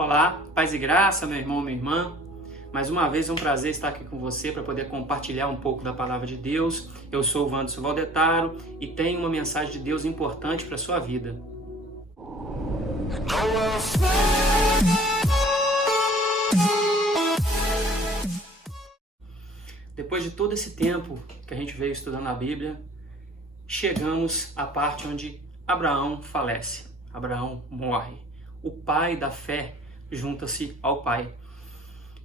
Olá, paz e graça, meu irmão, minha irmã. Mais uma vez é um prazer estar aqui com você para poder compartilhar um pouco da palavra de Deus. Eu sou o Wanderson Valdetaro e tenho uma mensagem de Deus importante para a sua vida. Depois de todo esse tempo que a gente veio estudando a Bíblia, chegamos à parte onde Abraão falece. Abraão morre. O pai da fé junta-se ao pai.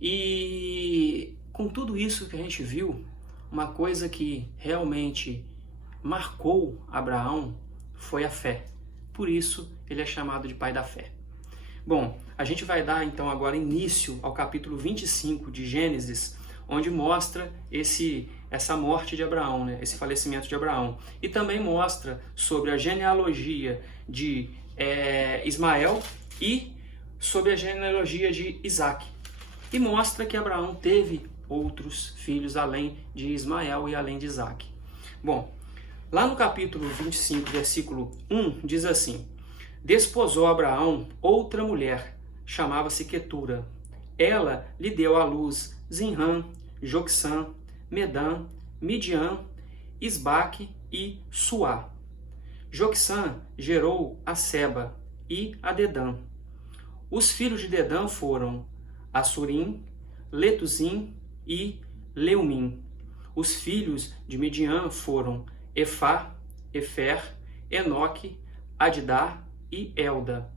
E com tudo isso que a gente viu, uma coisa que realmente marcou Abraão foi a fé. Por isso ele é chamado de pai da fé. Bom, a gente vai dar então agora início ao capítulo 25 de Gênesis, onde mostra essa morte de Abraão, né? Esse falecimento de Abraão. E também mostra sobre a genealogia de Ismael e sobre a genealogia de Isaac. E mostra que Abraão teve outros filhos além de Ismael e além de Isaac. Bom, lá no capítulo 25, versículo 1, diz assim: Desposou Abraão outra mulher, chamava-se Quetura. Ela lhe deu à luz Zinrã, Joksã, Medã, Midian, Isbaque e Suá. Joksã gerou a Seba e a Dedã. Os filhos de Dedã foram Assurim, Letuzim e Leumim. Os filhos de Midian foram Efá, Efer, Enoque, Adidá e Elda.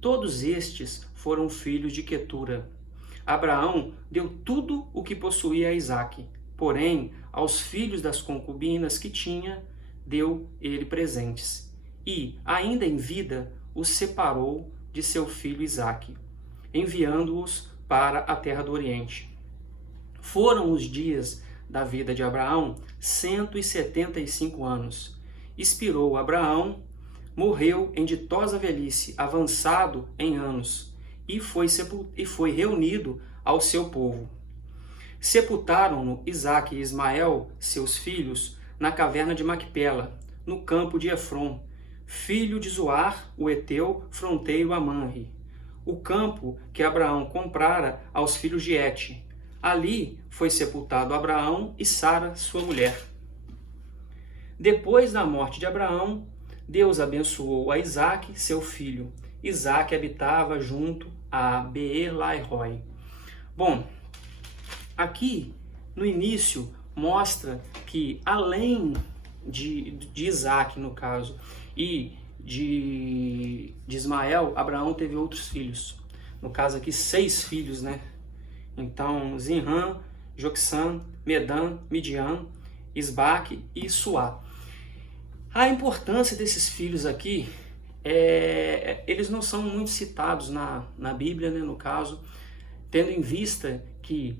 Todos estes foram filhos de Quetura. Abraão deu tudo o que possuía a Isaque, porém, aos filhos das concubinas que tinha, deu ele presentes. E, ainda em vida, os separou de seu filho Isaque, enviando-os para a terra do Oriente. Foram os dias da vida de Abraão 175 anos. Expirou Abraão, morreu em ditosa velhice, avançado em anos, e foi reunido ao seu povo. Sepultaram-no Isaque e Ismael, seus filhos, na caverna de Macpela, no campo de Efron, filho de Zoar, o Eteu, fronteiro a Manre, o campo que Abraão comprara aos filhos de Et. Ali foi sepultado Abraão e Sara, sua mulher. Depois da morte de Abraão, Deus abençoou a Isaque, seu filho. Isaque habitava junto a Beer-lahai-roi. Bom, aqui no início mostra que além de Isaque, no caso, e de Ismael, Abraão teve outros filhos. No caso aqui, 6 filhos, né? Então, Zinrã, Joksã, Medã, Midian, Isbaque e Suá. A importância desses filhos aqui, eles não são muito citados na Bíblia, né, no caso, tendo em vista que,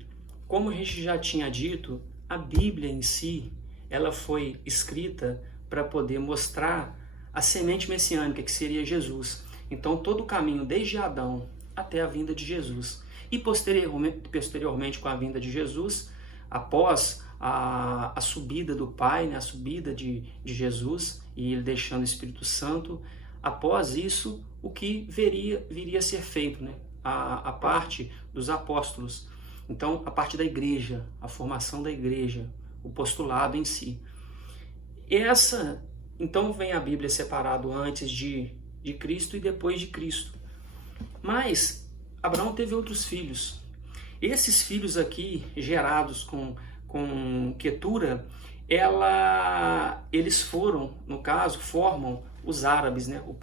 como a gente já tinha dito, a Bíblia em si, ela foi escrita para poder mostrar a semente messiânica, que seria Jesus. Então, todo o caminho, desde Adão até a vinda de Jesus. E posteriormente com a vinda de Jesus, após a subida do Pai, né, a subida de Jesus, e ele deixando o Espírito Santo, após isso, o que viria a ser feito, né? A parte dos apóstolos. Então, a parte da igreja, a formação da igreja, o postulado em si. Então vem a Bíblia separado antes de Cristo e depois de Cristo. Mas Abraão teve outros filhos. Esses filhos aqui, gerados com Quetura, eles foram, no caso, formam os árabes, né? o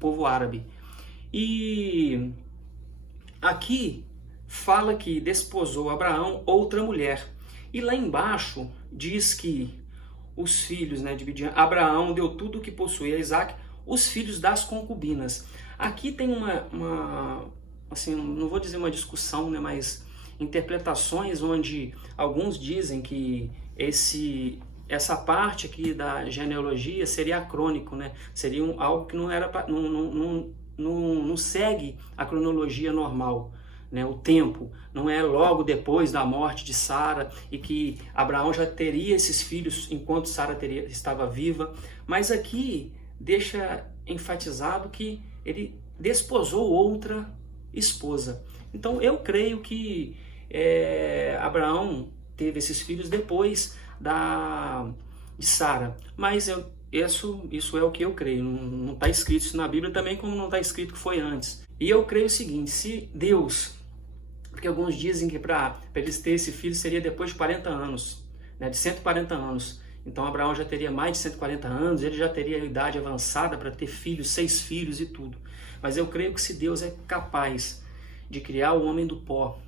povo árabe. E aqui fala que desposou Abraão outra mulher. E lá embaixo diz que os filhos, né, de Midian, Abraão deu tudo o que possuía a Isaac, os filhos das concubinas. Aqui tem assim, não vou dizer uma discussão, né, mas interpretações onde alguns dizem que essa parte aqui da genealogia seria acrônico, né? Seria algo que não segue a cronologia normal, né? O tempo não é logo depois da morte de Sara e que Abraão já teria esses filhos enquanto Sara estava viva, mas aqui deixa enfatizado que ele desposou outra esposa. Então eu creio que Abraão teve esses filhos depois de Sara, mas isso é o que eu creio, não está escrito isso na Bíblia também, como não está escrito que foi antes. E eu creio o seguinte, se Deus, porque alguns dizem que para eles terem esse filho seria depois de 40 anos, né, de 140 anos, então Abraão já teria mais de 140 anos, ele já teria a idade avançada para ter filhos, 6 filhos e tudo. Mas eu creio que se Deus é capaz de criar o homem do pó,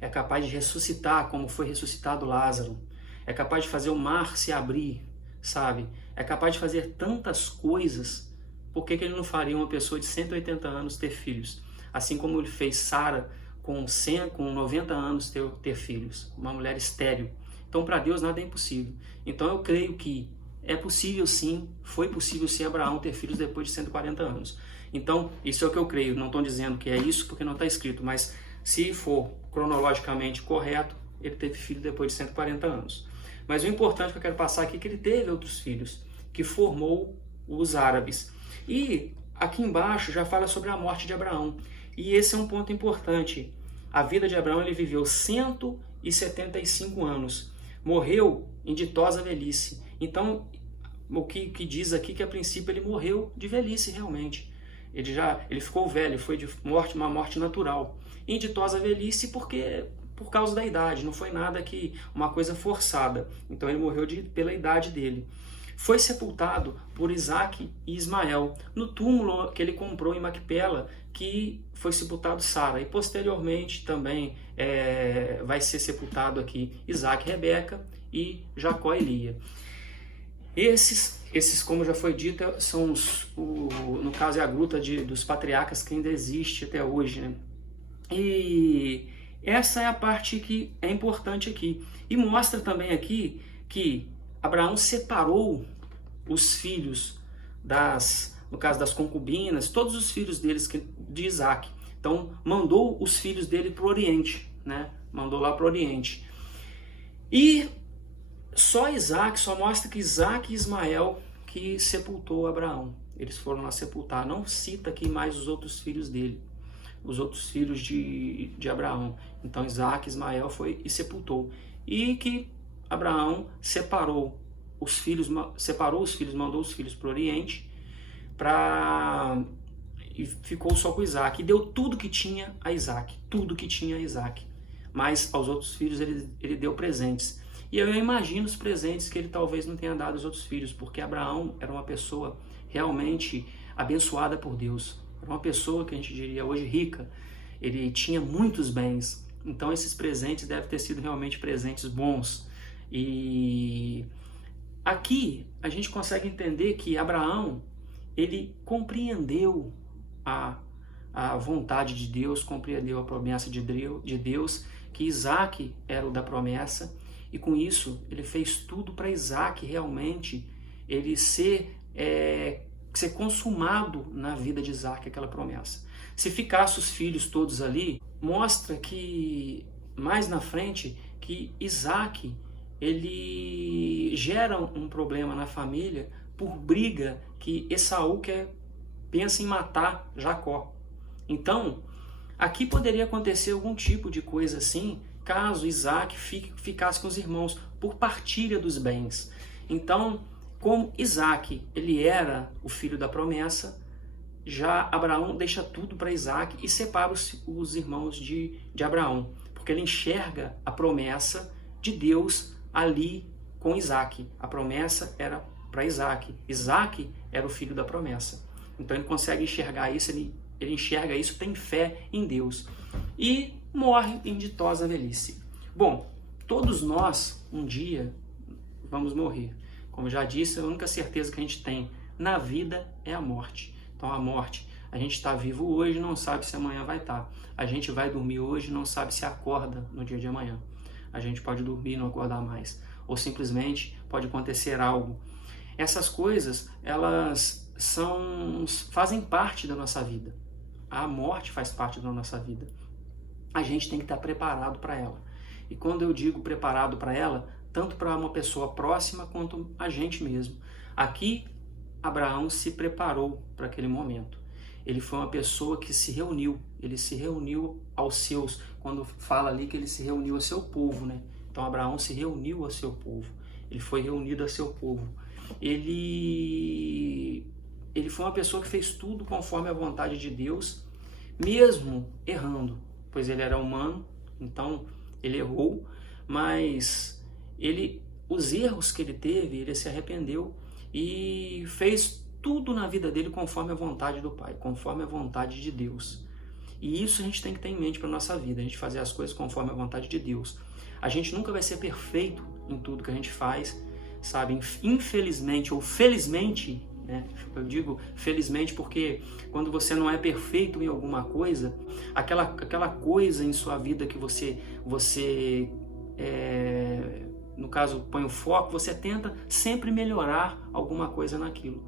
é capaz de ressuscitar como foi ressuscitado Lázaro, é capaz de fazer o mar se abrir, sabe? É capaz de fazer tantas coisas, por que ele não faria uma pessoa de 180 anos ter filhos? Assim como ele fez Sara com 90 anos ter filhos, uma mulher estéril. Então para Deus nada é impossível. Então eu creio que é possível sim, foi possível sim Abraão ter filhos depois de 140 anos. Então isso é o que eu creio, não estou dizendo que é isso porque não está escrito, mas se for cronologicamente correto, ele teve filho depois de 140 anos. Mas o importante que eu quero passar aqui é que ele teve outros filhos, que formou os árabes. E aqui embaixo já fala sobre a morte de Abraão. E esse é um ponto importante. A vida de Abraão, ele viveu 175 anos. Morreu em ditosa velhice. Então, o que diz aqui que a princípio ele morreu de velhice realmente. Ele ficou velho, foi de uma morte natural. Em ditosa velhice por causa da idade, não foi nada uma coisa forçada. Então ele morreu pela idade dele. Foi sepultado por Isaac e Ismael no túmulo que ele comprou em Macpela, que foi sepultado Sara. E posteriormente também vai ser sepultado aqui Isaac e Rebeca e Jacó e Lia. Esses, como já foi dito, são no caso é a gruta dos patriarcas que ainda existe até hoje, né? E essa é a parte que é importante aqui. E mostra também aqui que Abraão separou os filhos no caso das concubinas, todos os filhos deles de Isaac. Então mandou os filhos dele para o Oriente, né? Mandou lá para o Oriente. E só mostra que Isaac e Ismael que sepultou Abraão. Eles foram lá sepultar. Não cita aqui mais os outros filhos dele, os outros filhos de Abraão. Então Isaac e Ismael foi e sepultou. E que Abraão separou os filhos, mandou os filhos para o Oriente, e ficou só com Isaac. E deu tudo que tinha a Isaac. Mas aos outros filhos ele deu presentes. E eu imagino os presentes que ele talvez não tenha dado aos outros filhos, porque Abraão era uma pessoa realmente abençoada por Deus. Era uma pessoa que a gente diria hoje rica. Ele tinha muitos bens. Então esses presentes devem ter sido realmente presentes bons. E aqui a gente consegue entender que Abraão, ele compreendeu a vontade de Deus, compreendeu a promessa de Deus, que Isaac era o da promessa. E com isso, ele fez tudo para Isaac realmente ele ser consumado na vida de Isaac, aquela promessa. Se ficasse os filhos todos ali, mostra que, mais na frente, que Isaac, ele gera um problema na família por briga que Esaú pensa em matar Jacó. Então, aqui poderia acontecer algum tipo de coisa assim, caso Isaac ficasse com os irmãos, por partilha dos bens. Então, como Isaac ele era o filho da promessa, já Abraão deixa tudo para Isaac e separa os irmãos de Abraão, porque ele enxerga a promessa de Deus ali com Isaac. A promessa era para Isaac. Isaac era o filho da promessa. Então ele consegue enxergar isso, ele enxerga isso, tem fé em Deus. E morre em ditosa velhice. Bom, todos nós, um dia, vamos morrer. Como eu já disse, a única certeza que a gente tem na vida é a morte. Então a morte, a gente está vivo hoje, não sabe se amanhã vai estar. A gente vai dormir hoje, não sabe se acorda no dia de amanhã. A gente pode dormir e não acordar mais. Ou simplesmente pode acontecer algo. Essas coisas, elas fazem parte da nossa vida. A morte faz parte da nossa vida. A gente tem que estar preparado para ela. E quando eu digo preparado para ela, tanto para uma pessoa próxima quanto a gente mesmo. Aqui, Abraão se preparou para aquele momento. ele foi uma pessoa que se reuniu, ele se reuniu aos seus, quando fala ali que ele se reuniu ao seu povo, né? Então Abraão se reuniu ao seu povo, ele foi reunido ao seu povo. Ele foi uma pessoa que fez tudo conforme a vontade de Deus, mesmo errando, pois ele era humano, então ele errou, mas os erros que ele teve, ele se arrependeu e fez tudo na vida dele conforme a vontade do Pai, conforme a vontade de Deus. E isso a gente tem que ter em mente para a nossa vida, a gente fazer as coisas conforme a vontade de Deus. A gente nunca vai ser perfeito em tudo que a gente faz, sabe? Infelizmente ou felizmente, né? Eu digo felizmente porque quando você não é perfeito em alguma coisa, aquela coisa em sua vida que você no caso, põe o foco, você tenta sempre melhorar alguma coisa naquilo.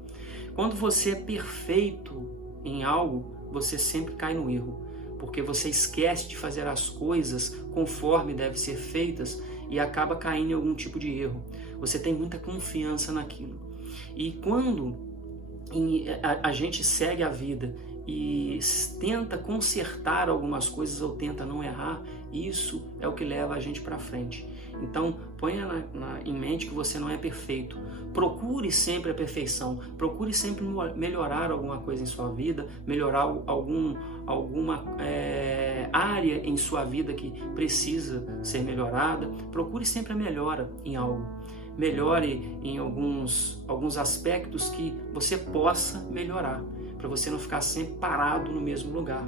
Quando você é perfeito em algo, você sempre cai no erro, porque você esquece de fazer as coisas conforme devem ser feitas e acaba caindo em algum tipo de erro. Você tem muita confiança naquilo. E quando a gente segue a vida e tenta consertar algumas coisas ou tenta não errar, isso é o que leva a gente para frente. Então, ponha em mente que você não é perfeito. Procure sempre a perfeição. Procure sempre melhorar alguma coisa em sua vida, melhorar alguma área em sua vida que precisa ser melhorada. Procure sempre a melhora em algo. Melhore em alguns aspectos que você possa melhorar, para você não ficar sempre parado no mesmo lugar.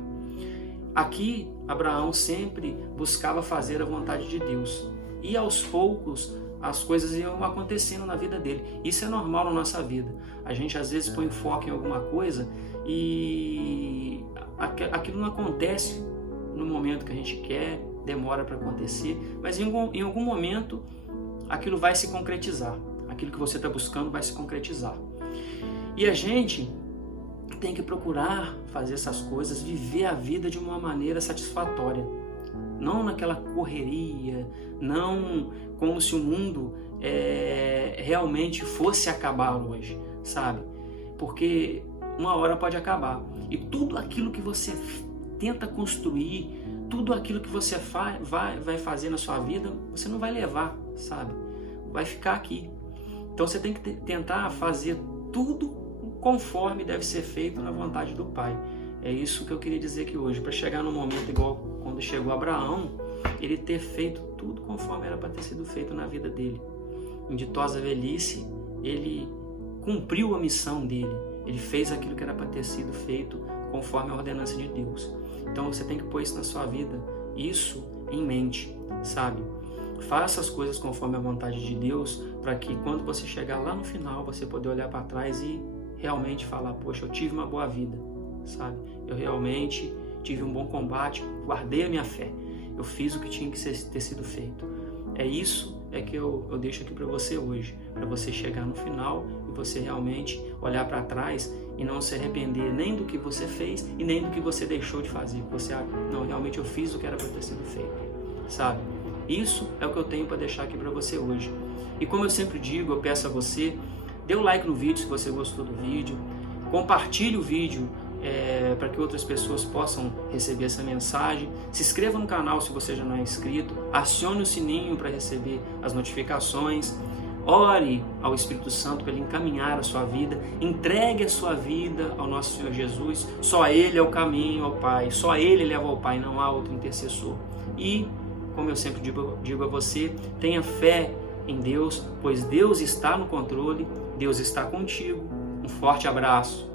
Aqui, Abraão sempre buscava fazer a vontade de Deus. E aos poucos as coisas iam acontecendo na vida dele. Isso é normal na nossa vida. A gente às vezes põe foco em alguma coisa e aquilo não acontece no momento que a gente quer, demora para acontecer, mas em algum momento aquilo vai se concretizar. Aquilo que você está buscando vai se concretizar. E a gente tem que procurar fazer essas coisas, viver a vida de uma maneira satisfatória. Não naquela correria, não como se o mundo realmente fosse acabar hoje, sabe? Porque uma hora pode acabar. E tudo aquilo que você tenta construir, tudo aquilo que você vai fazer na sua vida, você não vai levar, sabe? Vai ficar aqui. Então você tem que tentar fazer tudo conforme deve ser feito na vontade do Pai. É isso que eu queria dizer aqui hoje, para chegar num momento igual quando chegou Abraão, ele ter feito tudo conforme era para ter sido feito na vida dele. Em ditosa velhice, ele cumpriu a missão dele, ele fez aquilo que era para ter sido feito conforme a ordenança de Deus. Então você tem que pôr isso na sua vida, isso em mente, sabe? Faça as coisas conforme a vontade de Deus, para que quando você chegar lá no final, você poder olhar para trás e realmente falar, poxa, eu tive uma boa vida, sabe? Eu realmente tive um bom combate, guardei a minha fé, eu fiz o que tinha que ter sido feito. É isso que eu deixo aqui para você hoje, para você chegar no final e você realmente olhar para trás e não se arrepender nem do que você fez e nem do que você deixou de fazer. Você, não, realmente eu fiz o que era para ter sido feito, sabe? Isso é o que eu tenho para deixar aqui para você hoje. E como eu sempre digo, eu peço a você, dê um like no vídeo se você gostou do vídeo, compartilhe o vídeo para que outras pessoas possam receber essa mensagem. Se inscreva no canal se você já não é inscrito, acione o sininho para receber as notificações, ore ao Espírito Santo para Ele encaminhar a sua vida, entregue a sua vida ao nosso Senhor Jesus. Só Ele é o caminho ao Pai, só Ele leva ao Pai, não há outro intercessor. E, como eu sempre digo a você, tenha fé em Deus, pois Deus está no controle, Deus está contigo. Um forte abraço.